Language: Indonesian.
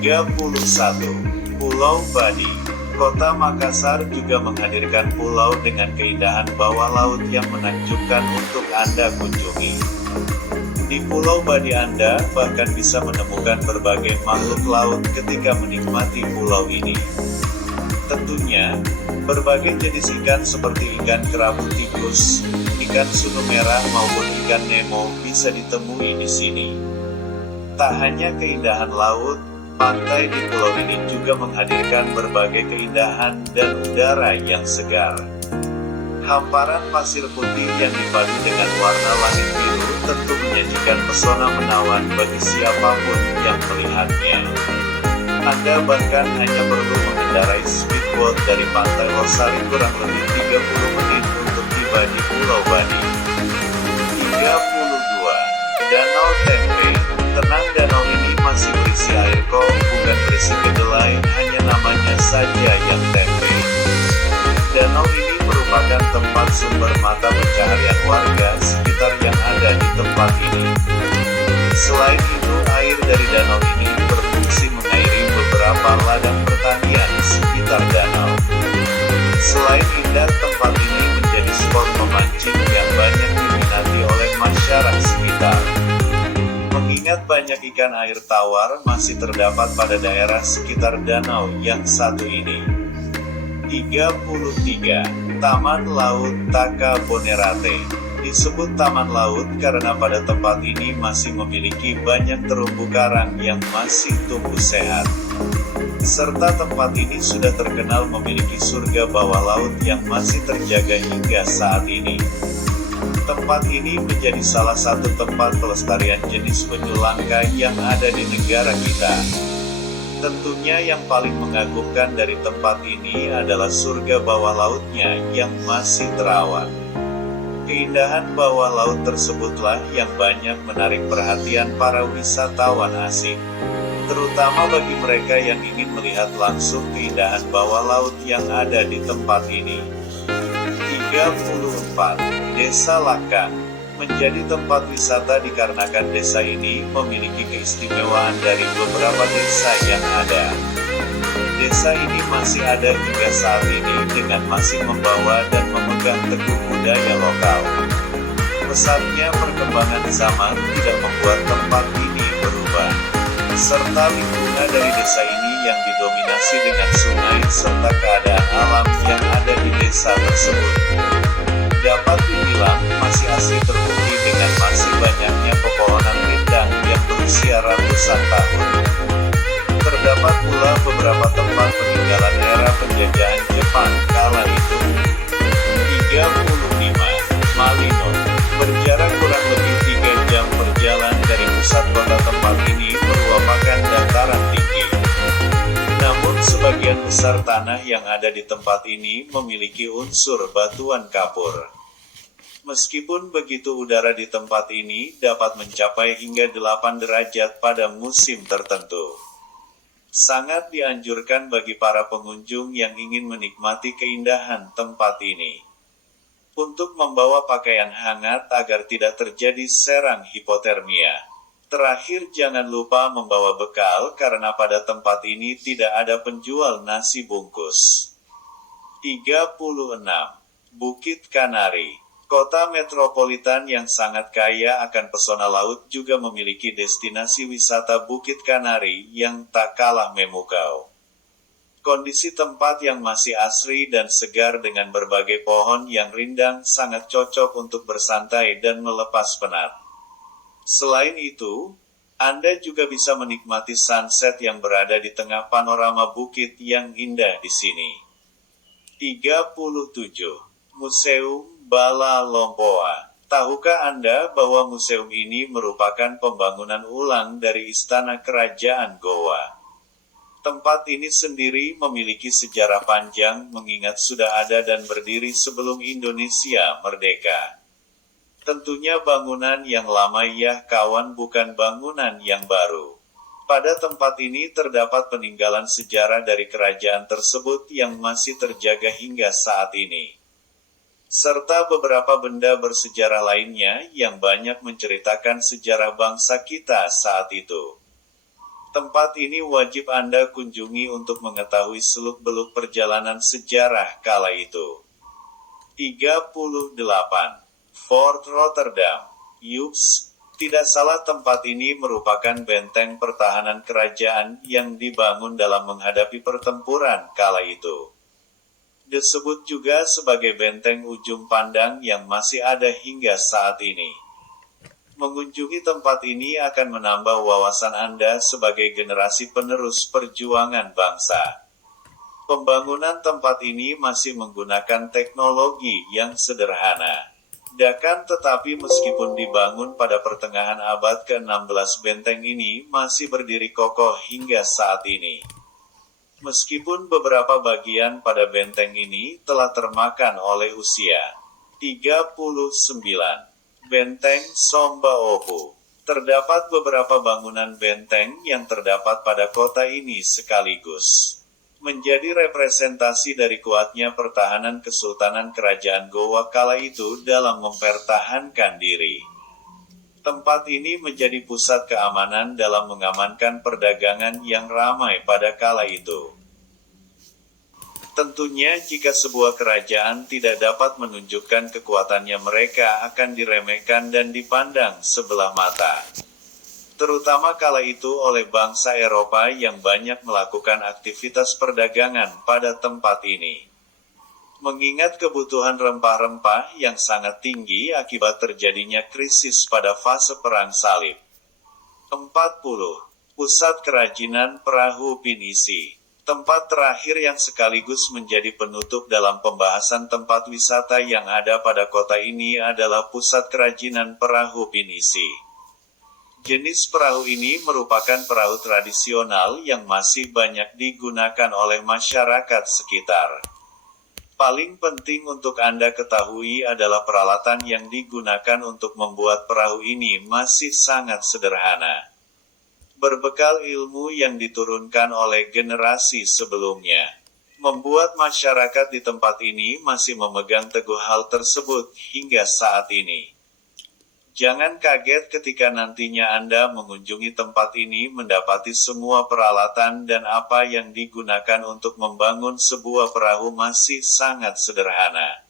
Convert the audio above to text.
31. Pulau Badi. Kota Makassar juga menghadirkan pulau dengan keindahan bawah laut yang menakjubkan untuk Anda kunjungi. Di Pulau Badi Anda bahkan bisa menemukan berbagai makhluk laut ketika menikmati pulau ini. Tentunya, berbagai jenis ikan seperti ikan kerapu tikus, ikan sunu merah maupun ikan Nemo bisa ditemui di sini. Tak hanya keindahan laut, pantai di pulau ini juga menghadirkan berbagai keindahan dan udara yang segar. Hamparan pasir putih yang dipadu dengan warna langit biru tentu menyajikan pesona menawan bagi siapapun yang melihatnya. Anda bahkan hanya perlu mengendarai speedboat dari pantai Losari kurang lebih 30 menit untuk tiba di Pulau Badi. 32. Danau Tempe. Tenang, danau ini masih berisi air kok, bukan berisi kedelai, hanya namanya saja yang tempe. Danau ini merupakan tempat sumber mata pencaharian warga sekitar yang ada di tempat ini. Selain itu, air dari danau ini berfungsi mengairi beberapa ladang pertanian di sekitar danau. Selain indah, tempat ini menjadi spot memancing yang banyak diminati oleh masyarakat sekitar. Mengingat banyak ikan air tawar masih terdapat pada daerah sekitar danau yang satu ini. 33. Taman Laut Taka Bonerate. Disebut Taman Laut karena pada tempat ini masih memiliki banyak terumbu karang yang masih tumbuh sehat. Serta tempat ini sudah terkenal memiliki surga bawah laut yang masih terjaga hingga saat ini. Tempat ini menjadi salah satu tempat pelestarian jenis penyu langka yang ada di negara kita. Tentunya yang paling mengagumkan dari tempat ini adalah surga bawah lautnya yang masih terawat. Keindahan bawah laut tersebutlah yang banyak menarik perhatian para wisatawan asing. Terutama bagi mereka yang ingin melihat langsung keindahan bawah laut yang ada di tempat ini. 34. Desa Lakang. Menjadi tempat wisata dikarenakan desa ini memiliki keistimewaan dari beberapa desa yang ada. Desa ini masih ada hingga saat ini dengan masih membawa dan memegang teguh budaya lokal. Pesatnya perkembangan zaman tidak membuat tempat ini berubah. Serta lingkungan dari desa ini yang didominasi dengan sungai serta keadaan alam yang ada di desa tersebut. Dapat dibilang masih asli terbukti dengan masih banyaknya pepohonan rindang yang berusia ratusan tahun. Terdapat pula beberapa tempat peninggalan era penjajahan Jepang kala itu. 35. Malino. Berjarak kurang lebih 3 jam berjalan dari pusat kota, tempat ini merupakan dataran tinggi. Namun sebagian besar tanah yang ada di tempat ini memiliki unsur batuan kapur. Meskipun begitu, udara di tempat ini dapat mencapai hingga 8 derajat pada musim tertentu. Sangat dianjurkan bagi para pengunjung yang ingin menikmati keindahan tempat ini untuk membawa pakaian hangat agar tidak terjadi serang hipotermia. Terakhir, jangan lupa membawa bekal karena pada tempat ini tidak ada penjual nasi bungkus. 36. Bukit Kanari. Kota metropolitan yang sangat kaya akan pesona laut juga memiliki destinasi wisata Bukit Kanari yang tak kalah memukau. Kondisi tempat yang masih asri dan segar dengan berbagai pohon yang rindang sangat cocok untuk bersantai dan melepas penat. Selain itu, Anda juga bisa menikmati sunset yang berada di tengah panorama bukit yang indah di sini. 37. Museum Bala Lompoa. Tahukah Anda bahwa museum ini merupakan pembangunan ulang dari Istana Kerajaan Gowa? Tempat ini sendiri memiliki sejarah panjang mengingat sudah ada dan berdiri sebelum Indonesia merdeka. Tentunya bangunan yang lama ya kawan, bukan bangunan yang baru. Pada tempat ini terdapat peninggalan sejarah dari kerajaan tersebut yang masih terjaga hingga saat ini. Serta beberapa benda bersejarah lainnya yang banyak menceritakan sejarah bangsa kita saat itu. Tempat ini wajib Anda kunjungi untuk mengetahui seluk-beluk perjalanan sejarah kala itu. 38. Fort Rotterdam. Yups, tidak salah, tempat ini merupakan benteng pertahanan kerajaan yang dibangun dalam menghadapi pertempuran kala itu. Disebut juga sebagai benteng ujung pandang yang masih ada hingga saat ini. Mengunjungi tempat ini akan menambah wawasan Anda sebagai generasi penerus perjuangan bangsa. Pembangunan tempat ini masih menggunakan teknologi yang sederhana. Tetapi meskipun dibangun pada pertengahan abad ke-16, benteng ini masih berdiri kokoh hingga saat ini. Meskipun beberapa bagian pada benteng ini telah termakan oleh usia. 39. Benteng Sombaohu. Terdapat beberapa bangunan benteng yang terdapat pada kota ini sekaligus menjadi representasi dari kuatnya pertahanan Kesultanan Kerajaan Gowa kala itu dalam mempertahankan diri. Tempat ini menjadi pusat keamanan dalam mengamankan perdagangan yang ramai pada kala itu. Tentunya jika sebuah kerajaan tidak dapat menunjukkan kekuatannya, mereka akan diremehkan dan dipandang sebelah mata. Terutama kala itu oleh bangsa Eropa yang banyak melakukan aktivitas perdagangan pada tempat ini. Mengingat kebutuhan rempah-rempah yang sangat tinggi akibat terjadinya krisis pada fase Perang Salib. 40. Pusat Kerajinan Perahu Pinisi. Tempat terakhir yang sekaligus menjadi penutup dalam pembahasan tempat wisata yang ada pada kota ini adalah Pusat Kerajinan Perahu Pinisi. Jenis perahu ini merupakan perahu tradisional yang masih banyak digunakan oleh masyarakat sekitar. Paling penting untuk Anda ketahui adalah peralatan yang digunakan untuk membuat perahu ini masih sangat sederhana. Berbekal ilmu yang diturunkan oleh generasi sebelumnya, membuat masyarakat di tempat ini masih memegang teguh hal tersebut hingga saat ini. Jangan kaget ketika nantinya Anda mengunjungi tempat ini mendapati semua peralatan dan apa yang digunakan untuk membangun sebuah perahu masih sangat sederhana.